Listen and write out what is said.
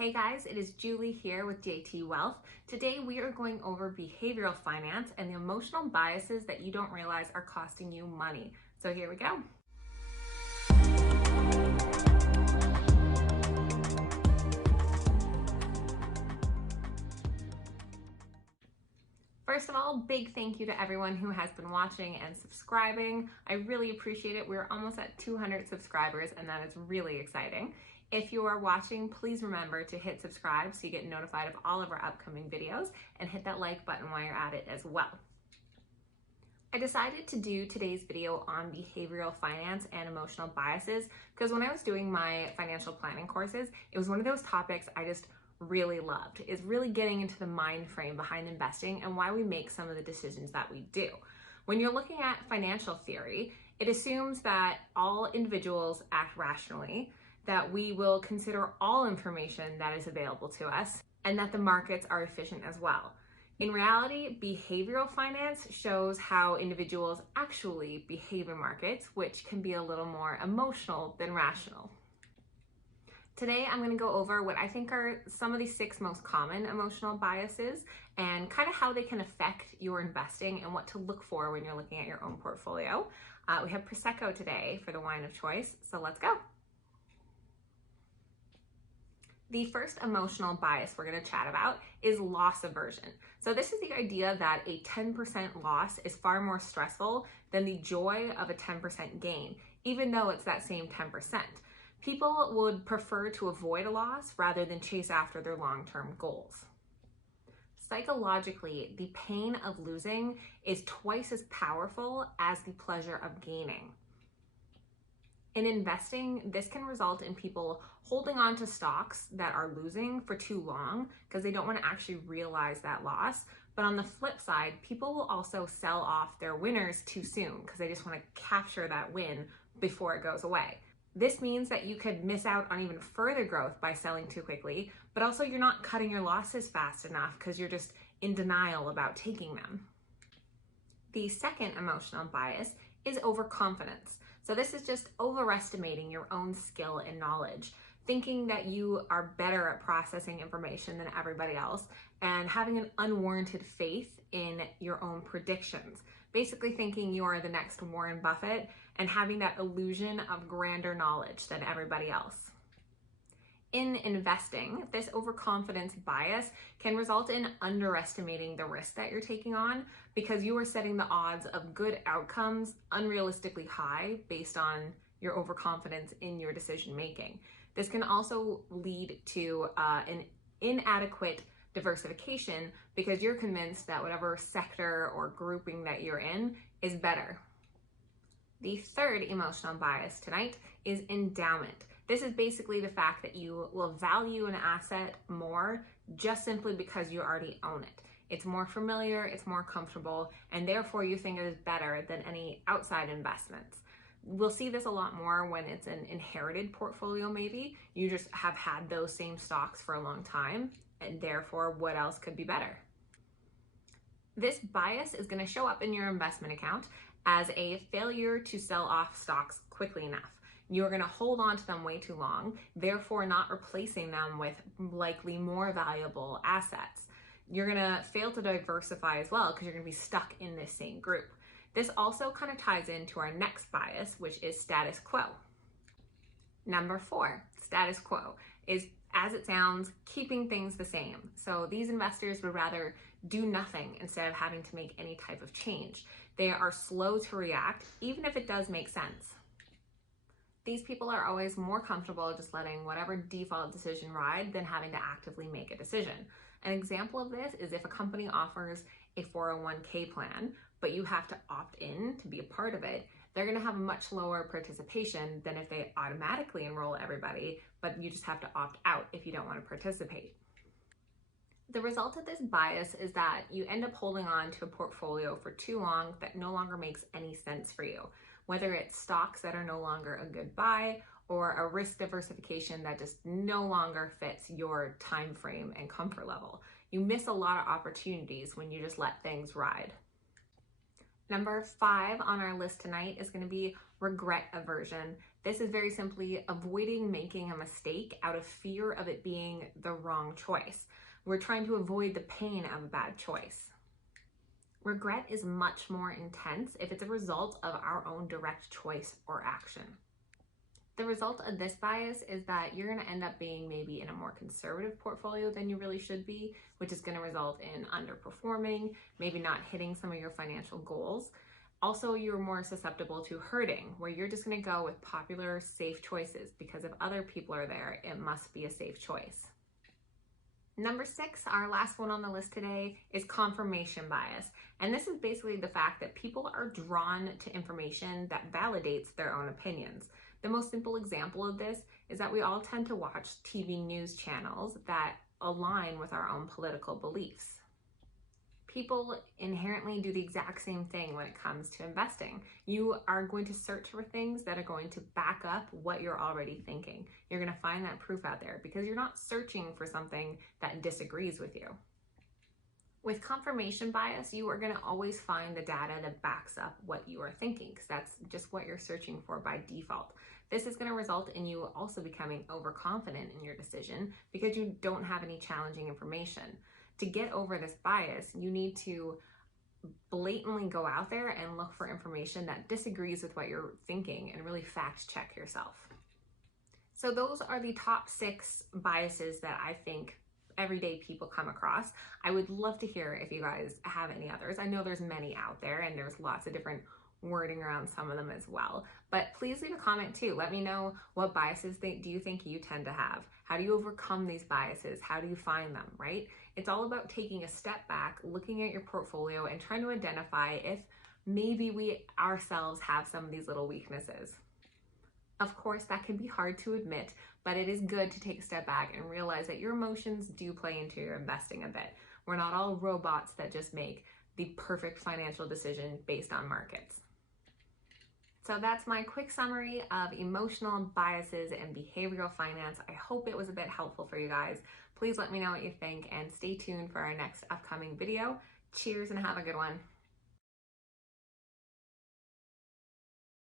Hey guys, it is Julie here with JT.Wealth. Today we are going over behavioral finance and the emotional biases that you don't realize are costing you money. So here we go. First of all, big thank you to everyone who has been watching and subscribing. I really appreciate it. We're almost at 200 subscribers and that is really exciting. If you are watching, please remember to hit subscribe so you get notified of all of our upcoming videos and hit that like button while you're at it as well. I decided to do today's video on behavioral finance and emotional biases because when I was doing my financial planning courses, it was one of those topics I just really loved, is really getting into the mind frame behind investing and why we make some of the decisions that we do. When you're looking at financial theory, it assumes that all individuals act rationally, that we will consider all information that is available to us, and that the markets are efficient as well. In reality, behavioral finance shows how individuals actually behave in markets, which can be a little more emotional than rational. Today, I'm going to go over what I think are some of the 6 most common emotional biases and kind of how they can affect your investing and what to look for when you're looking at your own portfolio. We have Prosecco today for the wine of choice, so let's go. The first emotional bias we're going to chat about is loss aversion. So this is the idea that a 10% loss is far more stressful than the joy of a 10% gain, even though it's that same 10%. People would prefer to avoid a loss rather than chase after their long-term goals. Psychologically, the pain of losing is twice as powerful as the pleasure of gaining. In investing, this can result in people holding on to stocks that are losing for too long because they don't want to actually realize that loss. But on the flip side, people will also sell off their winners too soon because they just want to capture that win before it goes away. This means that you could miss out on even further growth by selling too quickly, but also you're not cutting your losses fast enough because you're just in denial about taking them. The second emotional bias is overconfidence. So this is just overestimating your own skill and knowledge, thinking that you are better at processing information than everybody else, and having an unwarranted faith in your own predictions. Basically thinking you are the next Warren Buffett and having that illusion of grander knowledge than everybody else. In investing, this overconfidence bias can result in underestimating the risk that you're taking on because you are setting the odds of good outcomes unrealistically high based on your overconfidence in your decision making. This can also lead to an inadequate diversification because you're convinced that whatever sector or grouping that you're in is better. The third emotional bias tonight is endowment. This is basically the fact that you will value an asset more just simply because you already own it. It's more familiar, it's more comfortable, and therefore you think it is better than any outside investments. We'll see this a lot more when it's an inherited portfolio maybe. You just have had those same stocks for a long time, and therefore what else could be better? This bias is going to show up in your investment account as a failure to sell off stocks quickly enough. You're going to hold on to them way too long, therefore not replacing them with likely more valuable assets. You're going to fail to diversify as well because you're going to be stuck in this same group. This also kind of ties into our next bias, which is status quo. Number 4, status quo, is, as it sounds, keeping things the same. So these investors would rather do nothing instead of having to make any type of change. They are slow to react, even if it does make sense. These people are always more comfortable just letting whatever default decision ride than having to actively make a decision. An example of this is if a company offers a 401k plan, but you have to opt in to be a part of it, they're going to have a much lower participation than if they automatically enroll everybody, but you just have to opt out if you don't want to participate. The result of this bias is that you end up holding on to a portfolio for too long that no longer makes any sense for you, whether it's stocks that are no longer a good buy or a risk diversification that just no longer fits your time frame and comfort level. You miss a lot of opportunities when you just let things ride. Number 5 on our list tonight is going to be regret aversion. This is very simply avoiding making a mistake out of fear of it being the wrong choice. We're trying to avoid the pain of a bad choice. Regret is much more intense if it's a result of our own direct choice or action. The result of this bias is that you're going to end up being maybe in a more conservative portfolio than you really should be, which is going to result in underperforming, maybe not hitting some of your financial goals. Also, you're more susceptible to hurting, where you're just going to go with popular, safe choices because if other people are there, it must be a safe choice. Number 6, our last one on the list today, is confirmation bias. And this is basically the fact that people are drawn to information that validates their own opinions. The most simple example of this is that we all tend to watch TV news channels that align with our own political beliefs. People inherently do the exact same thing when it comes to investing. You are going to search for things that are going to back up what you're already thinking. You're going to find that proof out there because you're not searching for something that disagrees with you. With confirmation bias, you are going to always find the data that backs up what you are thinking because that's just what you're searching for by default. This is going to result in you also becoming overconfident in your decision because you don't have any challenging information. To get over this bias, you need to blatantly go out there and look for information that disagrees with what you're thinking and really fact check yourself. So those are the top 6 biases that I think everyday people come across. I would love to hear if you guys have any others. I know there's many out there and there's lots of different wording around some of them as well. But please leave a comment too. Let me know what biases do you think you tend to have? How do you overcome these biases? How do you find them, right? It's all about taking a step back, looking at your portfolio and trying to identify if maybe we ourselves have some of these little weaknesses. Of course, that can be hard to admit, but it is good to take a step back and realize that your emotions do play into your investing a bit. We're not all robots that just make the perfect financial decision based on markets. So that's my quick summary of emotional biases and behavioral finance. I hope it was a bit helpful for you guys. Please let me know what you think and stay tuned for our next upcoming video. Cheers and have a good one.